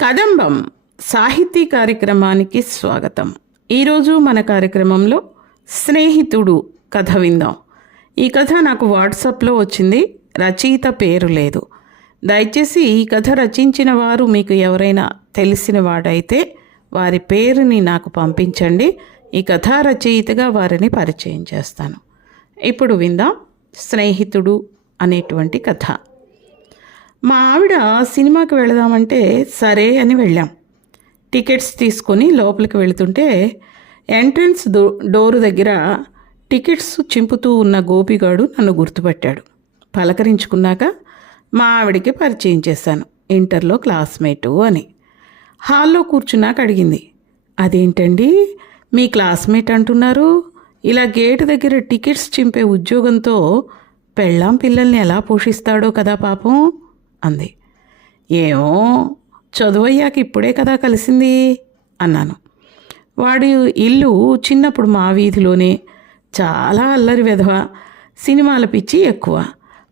కదంబం సాహితీ కార్యక్రమానికి స్వాగతం. ఈరోజు మన కార్యక్రమంలో స్నేహితుడు కథ విందాం. ఈ కథ నాకు వాట్సాప్లో వచ్చింది రచయిత పేరు లేదు. దయచేసి ఈ కథ రచించిన వారు మీకు ఎవరైనా తెలిసిన వాడైతే వారి పేరుని నాకు పంపించండి ఈ కథా రచయితగా వారిని పరిచయం చేస్తాను. ఇప్పుడు విందాం స్నేహితుడు అనేటువంటి కథ. మా ఆవిడ సినిమాకి వెళదామంటే సరే అని వెళ్ళాం. టికెట్స్ తీసుకొని లోపలికి వెళుతుంటే ఎంట్రన్స్ డో డోరు దగ్గర టికెట్స్ చింపుతూ ఉన్న గోపిగాడు నన్ను గుర్తుపట్టాడు. పలకరించుకున్నాక మా ఆవిడకి పరిచయం చేశాను. ఇంటర్లో క్లాస్మేటు అని. హాల్లో కూర్చున్నాక అడిగింది అదేంటండి? మీ క్లాస్మేట్ అంటున్నారు? ఇలా గేటు దగ్గర టికెట్స్ చింపే ఉద్యోగంతో పెళ్ళాం పిల్లల్ని ఎలా పోషిస్తాడో కదా పాపం? అంది. ఏమో చదువయ్యాక ఇప్పుడే కదా కలిసింది అన్నాను. వాడి ఇల్లు చిన్నప్పుడు మా వీధిలోనే. చాలా అల్లరి వెధవ. సినిమాల పిచ్చి ఎక్కువ.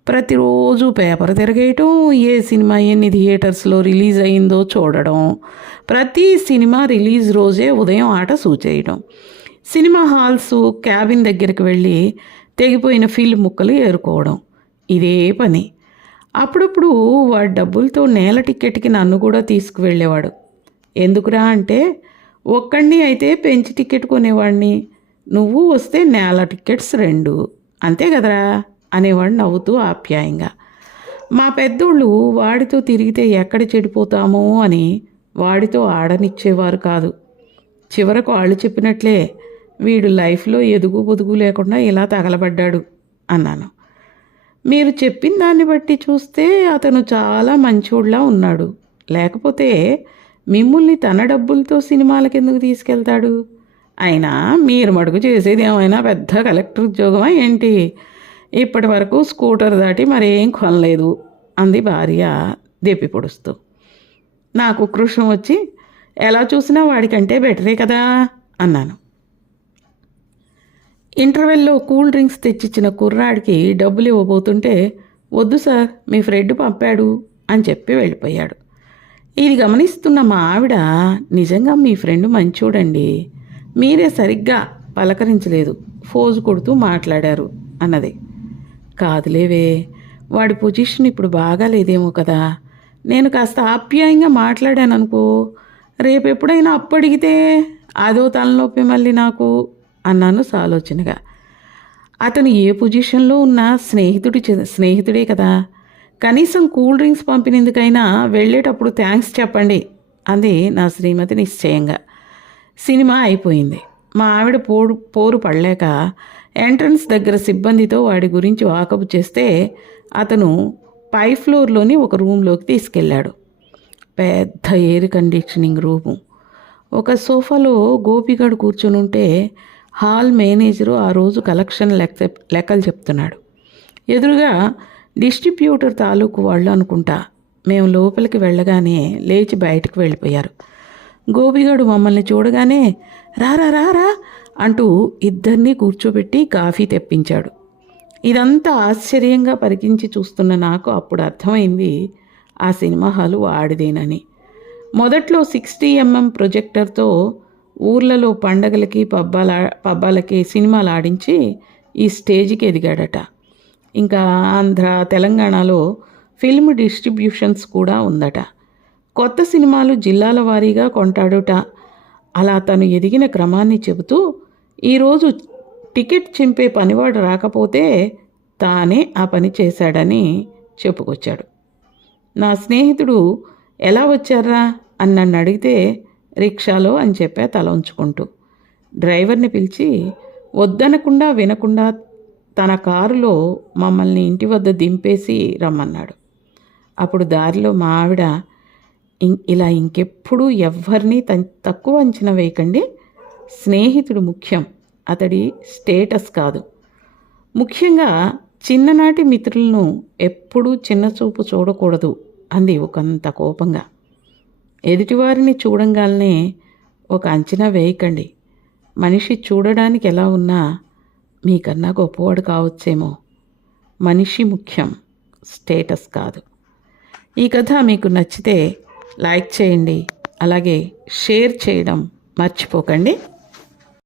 ప్రతిరోజు పేపర్ తిరగేయటం ఏ సినిమా ఎన్ని థియేటర్స్లో రిలీజ్ అయిందో చూడడం. ప్రతి సినిమా రిలీజ్ రోజే ఉదయం ఆట సూచేయడం సినిమా హాల్స్ క్యాబిన్ దగ్గరికి వెళ్ళి తెగిపోయిన ఫిల్మ్ ముక్కలు ఏరుకోవడం. ఇదే పని. అప్పుడప్పుడు వాడి డబ్బులతో నేల టికెట్కి నన్ను కూడా తీసుకువెళ్ళేవాడు. ఎందుకురా అంటే ఒక్కడిని అయితే పెంచి టికెట్ కొనేవాడిని. నువ్వు వస్తే నేల టికెట్స్ రెండు. అంతే కదరా? అనేవాడు నవ్వుతూ ఆప్యాయంగా. మా పెద్దోళ్ళు వాడితో తిరిగితే ఎక్కడ చెడిపోతామో అని వాడితో ఆడనిచ్చేవారు కాదు. చివరకు వాళ్ళు చెప్పినట్లే వీడు లైఫ్లో ఎదుగు పొదుగు లేకుండా ఇలా తగలబడ్డాడు అన్నాను. మీరు చెప్పిన దాన్ని బట్టి చూస్తే అతను చాలా మంచోడ్లా ఉన్నాడు. లేకపోతే మిమ్మల్ని తన డబ్బులతో సినిమాలకు ఎందుకు తీసుకెళ్తాడు? అయినా మీరు మడుగు చేసేది ఏమైనా పెద్ద కలెక్టర్ ఉద్యోగమా ఏంటి? ఇప్పటి వరకు స్కూటర్ దాటి మరేం కొనలేదు. అంది భార్య దెప్పి పొడుస్తూ. నాకు కృషం వచ్చి ఎలా చూసినా వాడికంటే బెటరే కదా అన్నాను. ఇంటర్వెల్లో కూల్ డ్రింక్స్ తెచ్చిచ్చిన కుర్రాడికి డబ్బులు ఇవ్వబోతుంటే వద్దు సార్ మీ ఫ్రెండ్ పంపాడు అని చెప్పి వెళ్ళిపోయాడు. ఇది గమనిస్తున్న మా ఆవిడ నిజంగా మీ ఫ్రెండ్ మంచోడండి. మీరే సరిగ్గా పలకరించలేదు. ఫోజు కొడుతూ మాట్లాడారు అన్నది. కాదులేవే వాడి పొజిషన్ ఇప్పుడు బాగాలేదేమో కదా. నేను కాస్త ఆప్యాయంగా మాట్లాడాను అనుకో రేపు ఎప్పుడైనా అప్పు అడిగితే అదో తలనొప్పి మళ్ళీ నాకు అన్నాను సాలోచనగా. అతను ఏ పొజిషన్లో ఉన్నా స్నేహితుడి స్నేహితుడే కదా. కనీసం కూల్ డ్రింక్స్ పంపినందుకైనా వెళ్ళేటప్పుడు థ్యాంక్స్ చెప్పండి అంది నా శ్రీమతి నిశ్చయంగా. సినిమా అయిపోయింది. మా ఆవిడ పోరు పోరు పడలేక ఎంట్రన్స్ దగ్గర సిబ్బందితో వాడి గురించి వాకపు చేస్తే అతను పై ఫ్లోర్లోని ఒక రూమ్లోకి తీసుకెళ్ళాడు. పెద్ద ఎయిర్ కండిషనింగ్ రూము. ఒక సోఫాలో గోపిగాడు కూర్చొని ఉంటే హాల్ మేనేజరు ఆ రోజు కలెక్షన్ లెక్క లెక్కలు చెప్తున్నాడు. ఎదురుగా డిస్ట్రిబ్యూటర్ తాలూకు వాళ్ళు అనుకుంటా మేము లోపలికి వెళ్ళగానే లేచి బయటకు వెళ్ళిపోయారు. గోపిగాడు మమ్మల్ని చూడగానే రారా రారా అంటూ ఇద్దరినీ కూర్చోబెట్టి కాఫీ తెప్పించాడు. ఇదంతా ఆశ్చర్యంగా పరికించి చూస్తున్న నాకు అప్పుడు అర్థమైంది ఆ సినిమా హాలు వాడిదేనని. మొదట్లో సిక్స్టీ ఎంఎం ప్రొజెక్టర్తో ఊర్లలో పండగలకి పబ్బాల పబ్బాలకి సినిమాలు ఆడించి ఈ స్టేజ్కి ఎదిగాడట. ఇంకా ఆంధ్ర తెలంగాణలో ఫిల్మ్ డిస్ట్రిబ్యూషన్స్ కూడా ఉందట. కొత్త సినిమాలు జిల్లాల వారీగా కొంటాడుట. అలా తను ఎదిగిన క్రమాన్ని చెబుతూ ఈరోజు టికెట్ చింపే పనివాడు రాకపోతే తానే ఆ పని చేశాడని చెప్పుకొచ్చాడు. నా స్నేహితుడు ఎలా వచ్చారా? అని నన్ను అడిగితే రిక్షాలో అని చెప్పా తల ఉంచుకుంటూ డ్రైవర్ని పిలిచి వద్దనకుండా వినకుండా తన కారులో మమ్మల్ని ఇంటి వద్ద దింపేసి రమ్మన్నాడు. అప్పుడు దారిలో మా ఆవిడ ఇం- ఇలా ఇంకెప్పుడు ఎవ్వరినీ తన్- తక్కువ అంచనా వేయకండి. స్నేహితుడు ముఖ్యం అతడి స్టేటస్ కాదు. ముఖ్యంగా చిన్ననాటి మిత్రులను ఎప్పుడూ చిన్నచూపు చూడకూడదు అంది ఒకంత కోపంగా. ఎదుటివారిని చూడంగానే ఒక అంచనా వేయకండి. మనిషి చూడడానికి ఎలా ఉన్నా మీకన్నా గొప్పవాడు కావచ్చేమో. మనిషి ముఖ్యం స్టేటస్ కాదు. ఈ కథ మీకు నచ్చితే లైక్ చేయండి అలాగే షేర్ చేయడం మర్చిపోకండి.